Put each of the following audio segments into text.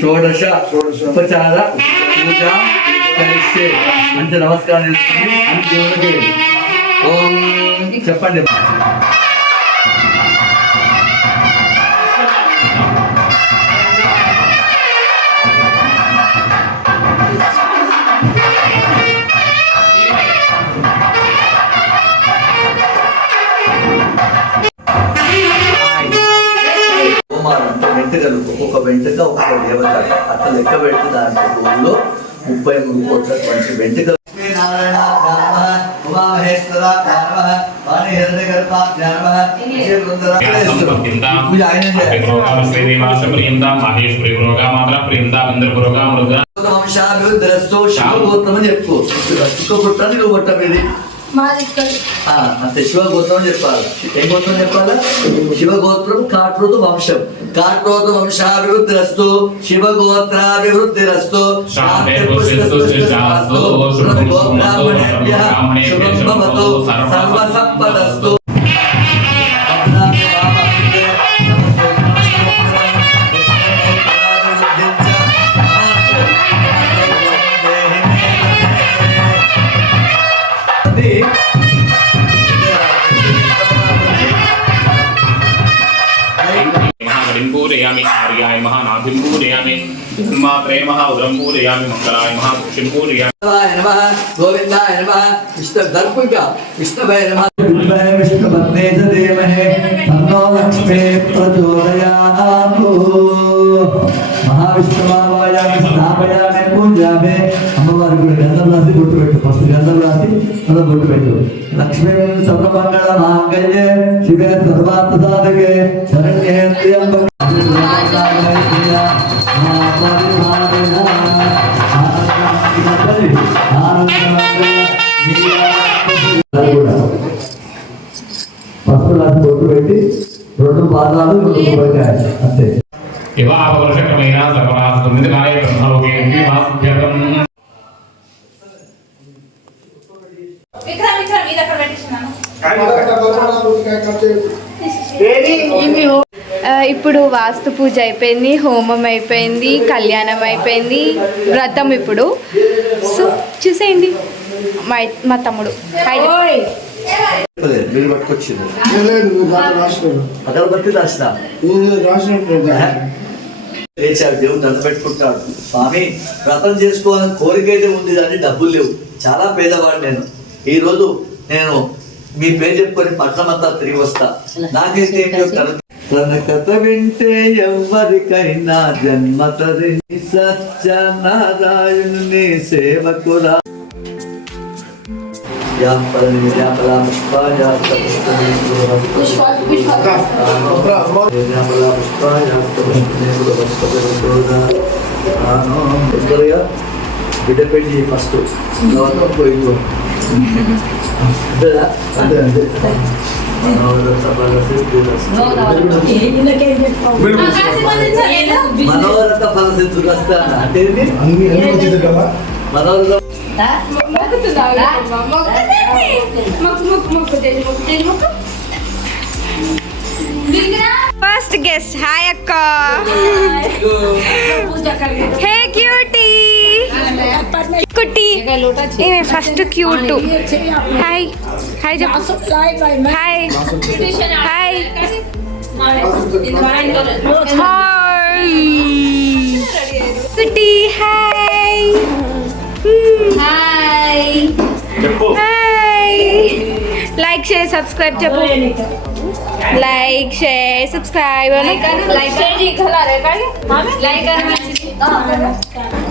షోడశ ఉపచార పూజ కలిసే మంచి నమస్కారం చేసుకుని దేవుడికి ఓం చెప్పండి. వెంటకలు ఒక్కొక్క వెంటక ఒక్కొక్క దేవత అట్లా లెక్క పెడితే దాంట్లో 33 కోట్ల వెంటకలు. చెప్పు పుట్టాన్ని నువ్వు కొట్టమేది శివగోత్రం చెప్పాలి. ఏం గోత్రం చెప్పాలా? శివగోత్రం కాట్రోతు వంశం. కాట్రోతు వంశాభివృద్ధిరస్తు శివగోత్రాభివృద్ధిరస్తు సర్వసంపదస్తు. पूरयामि आर्याय महानाभिं पूरयामि जन्मात्रय महा उदरं पूरयामि मंगलाय महापुरुषं पूरयामि. नमः गोविंदाय नमः विष्णु दर्पुका विष्णुवे नमः विष्णुपत्ने च देमहे तन्नो लक्ष्मी प्रचोदयात्. महाविष्णुवायामि स्थापयामि पूजामि. అమ్మవారి కూడా గంధం రాసి బొట్టు పెట్టు. ఫస్ట్ గంధం రాసి అలా బొట్టు పెట్టు. లక్ష్మీ సర్వమంగళ మాంగళ్యే శివే సర్వార్థ సాధకే శరణ్యే త్ర్యంబకే ఫస్ట్ రాసి బొట్టు పెట్టి 2 పాదాలు 2 కొబ్బరికాయ అంతే. వివాహవర్షక్రమేణ సర్వనాథ 9 కాలే బ్రహ్మలోకే వివాహభ్యర్థం. ఇప్పుడు వాస్తు పూజ అయిపోయింది, హోమం అయిపోయింది, కళ్యాణం అయిపోయింది, వ్రతం ఇప్పుడు. సో చూసేయండి మా తమ్ముడు మీరు పట్టుకొచ్చింది అగరబత్తి లేచాడు. దేవుడు దండ పెట్టుకుంటాడు. స్వామి వ్రతం చేసుకోవాలని కోరిక అయితే ఉంది కానీ డబ్బులు లేవు, చాలా పేదవాడు నేను. ఈ రోజు నేను మీ పేరు చెప్పుకొని పట్నమంతా తిరిగి వస్తా. నాకైతే ఏం చెప్తారు? తన కథ వింటే ఎవరికైనా జన్మతరి సత్యనారాయణుని సేవకురా. బిడ్డ పెట్టి ఫస్ట్ తర్వాత పోయిందో అదే అంతే. మనోరథ ఫల సిద్ధులస్తా అంటే మనోరథ ఫస్ట్ గెస్ట్. హాయ్ అక్క. హే క్యూటీ కుట్టి. First cute. హాయ్ హాయ్ చెప్పు. హాయ్ హాయ్ హాయ్ కుట్టి. Hi hi hi. Like share subscribe చెప్పు. लाइक शेयर सब्सक्राइब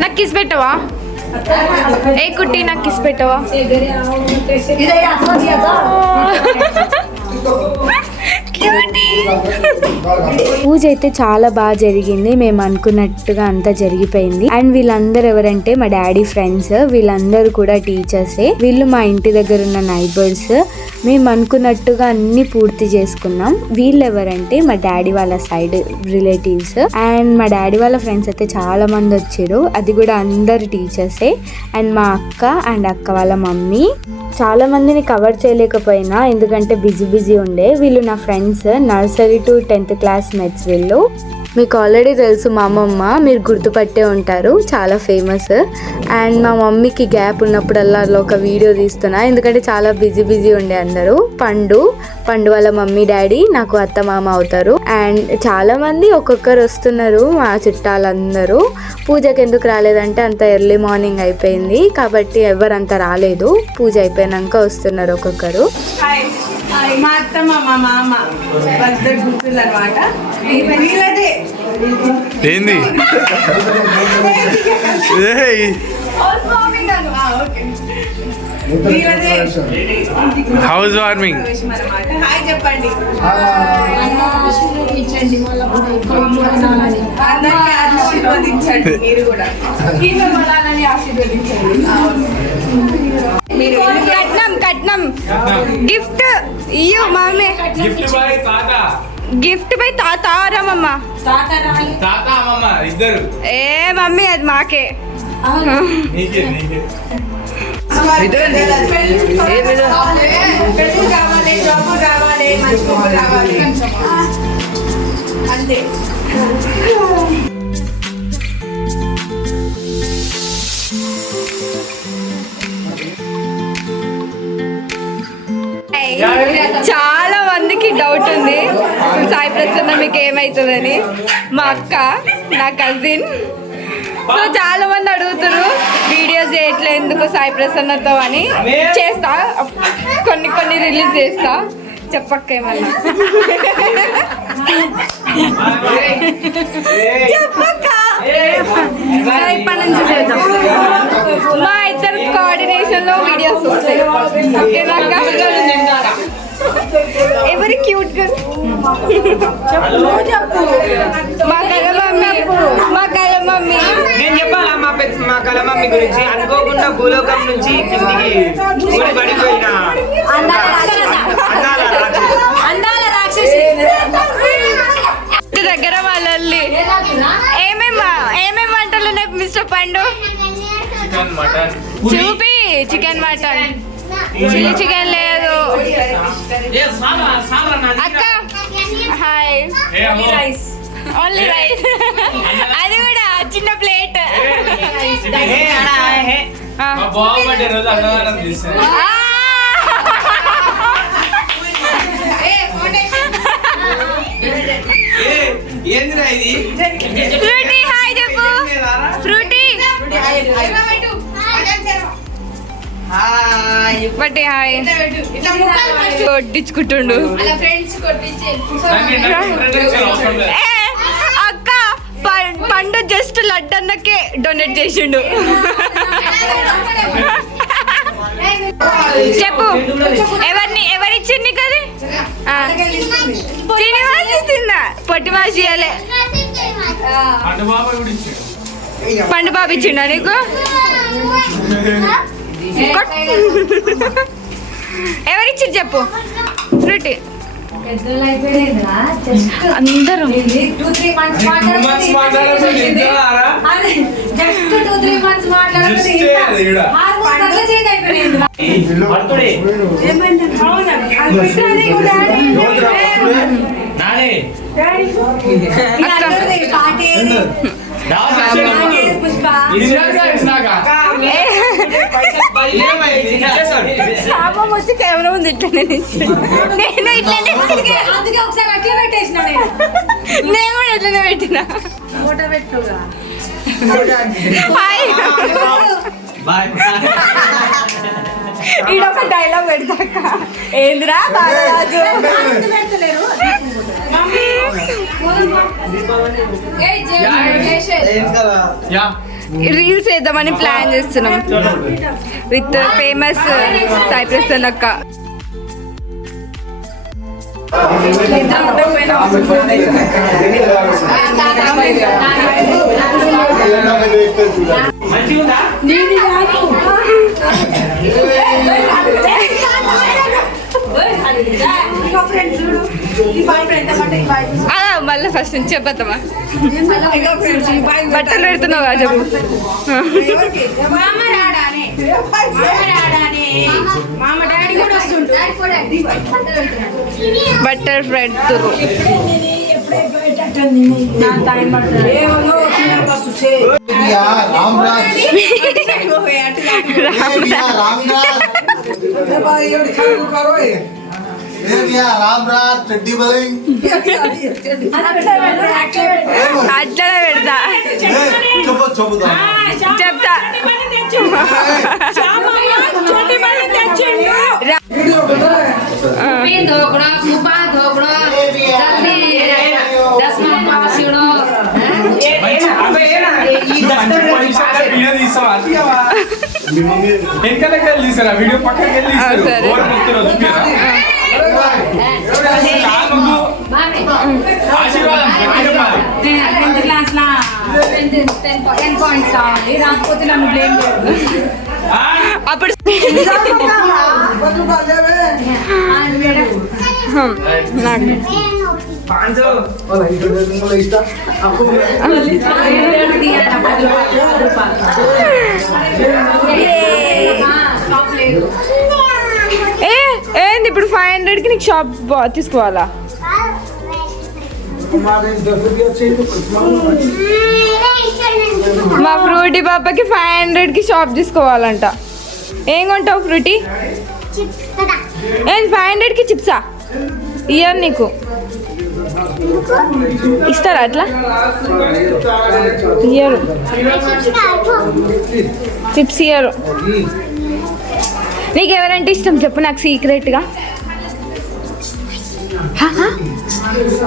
నాకు కిస్ పెట్టవా? ఏ కుట్టి నాకు కిస్ పెట్టవా? పూజ అయితే చాలా బాగా జరిగింది. మేము అనుకున్నట్టుగా అంతా జరిగిపోయింది. అండ్ వీళ్ళందరూ ఎవరంటే మా డాడీ ఫ్రెండ్స్, వీళ్ళందరూ కూడా టీచర్సే. వీళ్ళు మా ఇంటి దగ్గర ఉన్న నైబర్స్. మేము అనుకున్నట్టుగా అన్ని పూర్తి చేసుకున్నాం. వీళ్ళు ఎవరంటే మా డాడీ వాళ్ళ సైడ్ రిలేటివ్స్. అండ్ మా డాడీ వాళ్ళ ఫ్రెండ్స్ అయితే చాలా మంది వచ్చారు, అది కూడా అందరు టీచర్సే. అండ్ మా అక్క అండ్ అక్క వాళ్ళ మమ్మీ. చాలా మందిని కవర్ చేయలేకపోయినా ఎందుకంటే బిజీ ఉండే. వీళ్ళు నా friends, nursery to 10th class mates వీళ్ళు. మీకు ఆల్రెడీ తెలుసు మా అమ్మమ్మ, మీరు గుర్తుపట్టే ఉంటారు, చాలా ఫేమస్. అండ్ మా మమ్మీకి గ్యాప్ ఉన్నప్పుడల్లా ఒక వీడియో తీస్తున్నా, ఎందుకంటే చాలా బిజీ ఉండే అందరూ. పండు వాళ్ళ మమ్మీ డాడీ నాకు అత్త మామ అవుతారు. అండ్ చాలా మంది ఒక్కొక్కరు వస్తున్నారు, మా చుట్టాలందరూ. పూజకి ఎందుకు రాలేదంటే అంత ఎర్లీ మార్నింగ్ అయిపోయింది కాబట్టి ఎవరంత రాలేదు. పూజ అయిపోయినాక వస్తున్నారు ఒక్కొక్కరు. మా అత్త మా మామ వాళ్ళిద్దరు గుర్తులు అనమాట. వీళ్ళదే ఏంది హౌస్ వార్మింగ్. హాయ్ చెప్పండి. అందరికీ ఆశీర్వదించండి. మీరు కూడా మీరు కట్నం గిఫ్ట్ ఇయ్యో మామే. గిఫ్ట్ బై తాత రమ్మమ్మ. ఏ మమ్మీ అది మాకే. కావాలి, జాబ్ కావాలి, మంచి కావాలి అంతే. చాలా మందికి డౌట్ ఉంది సాయి ప్రసన్న మీకు ఏమవుతుందని. మా అక్క, నా కజిన్. సో చాలా మంది అడుగుతారు వీడియోస్ చేయట్లే ఎందుకు సాయి ప్రసన్నతో అని. చేస్తా, కొన్ని రిలీజ్ చేస్తా. చెప్పక్క ఏమన్నా. చెప్పక్క ఇప్పటి నుంచి చేద్దాం. మా ఇద్దరు కోఆర్డినేషన్ లో వీడియోస్ వస్తాయి. ఓకేనాక ఎవరి క్యూట్ గా మా కళ మమ్మీ నేను చెప్పాలా మా కళ మమ్మీ గురించి. అనుకోకుండా భూలోకం నుంచి కిందికి ఊడి పడిపోయిన దగ్గర వాళ్ళల్ని ఏమేమి వంటలు మిస్టర్ పండు చూపి. చికెన్ మటన్, చిల్లీ చికెన్ లేదు. అక్క హాయ్. ఓన్లీ రైస్, అది కూడా చిన్న ప్లేట్. ఫ్రూటీ హాయ్ చెప్పు. ఫ్రూటీ బట్టి హాయ్. కొట్టించుకుంటుండు అక్క. పండు జస్ట్ లడ్డన్నకే డొనేట్ చేసిండు. చెప్పు ఎవరిచ్చింది కది. శ్రీనివాస్ ఇచ్చిందా? పొట్టి మాసి ఇయ్యాలే. పండు బాబు ఇచ్చిండా నీకు? ఎవరిచ్చి చెప్పు. ఫ్రూటీ అందరూ వచ్చి కెమెరా ముందు ఇట్లనే నేను ఇట్లనే ఒకసారి అట్లా పెట్టేసిన. నేను కూడా ఇట్లనే పెట్టిన. ఫోటో పెట్టుగా. ఈడొక డైలాగ్ పెడతాక ఏందిరా బాలరాజు. రీల్స్ వేద్దామని ప్లాన్ చేస్తున్నాం విత్ ఫేమస్ సాయి ప్రసన్న అక్క. మళ్ళీ ఫస్ట్ నుంచి చెప్పమ్మా బట్టలు పెడుతున్నావు కదా చెప్పు బట్టలు పెడుతురు అట్లనే పెడతా చెప్తా వీడియో పక్కకి రాకపోతే నన్ను బ్లేమ్ అప్పుడు ఏంది ఇప్పుడు 500కి నీకు షాప్ తీసుకోవాలా మా ఫ్రూటీ పాపకి 500కి షాప్ తీసుకోవాలంట ఏం కొంటావు ఫ్రూటీ ఏంది 500కి చిప్సా ఇయర్ నీకు ఇస్తారా అట్లా ఇయరు చిప్స్ ఇయరు నీకు ఎవరంటే ఇష్టం చెప్పు నాకు సీక్రెట్గా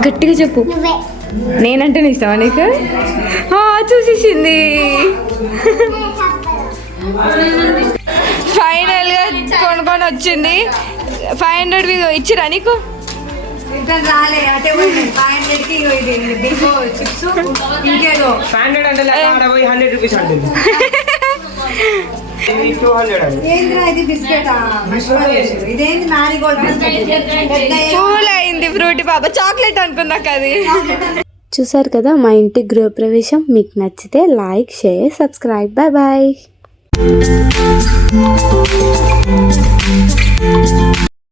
గట్టిగా చెప్పు నేనంటే ఇష్టమా నీకు చూసేసింది ఫైనల్గా కొనుక్కొని వచ్చింది 500 ఇచ్చిరా నీకు రాలే అంటే 500కి బింగో చిప్స్ ఇంకేదో 500 అంటే 100 రూపీస్ అంటుంది 200 ఏంద్రా ఇది బిస్కెట్ ఇదేంటి మ్యారీగోల్డ్ బిస్కెట్ ఫుల్ అయింది ఫ్రూటీ పాప చాక్లెట్ అనుకున్నాక అది చూసారు కదా మా ఇంటి గృహప్రవేశం. మీకు నచ్చితే like, share, subscribe. Bye bye.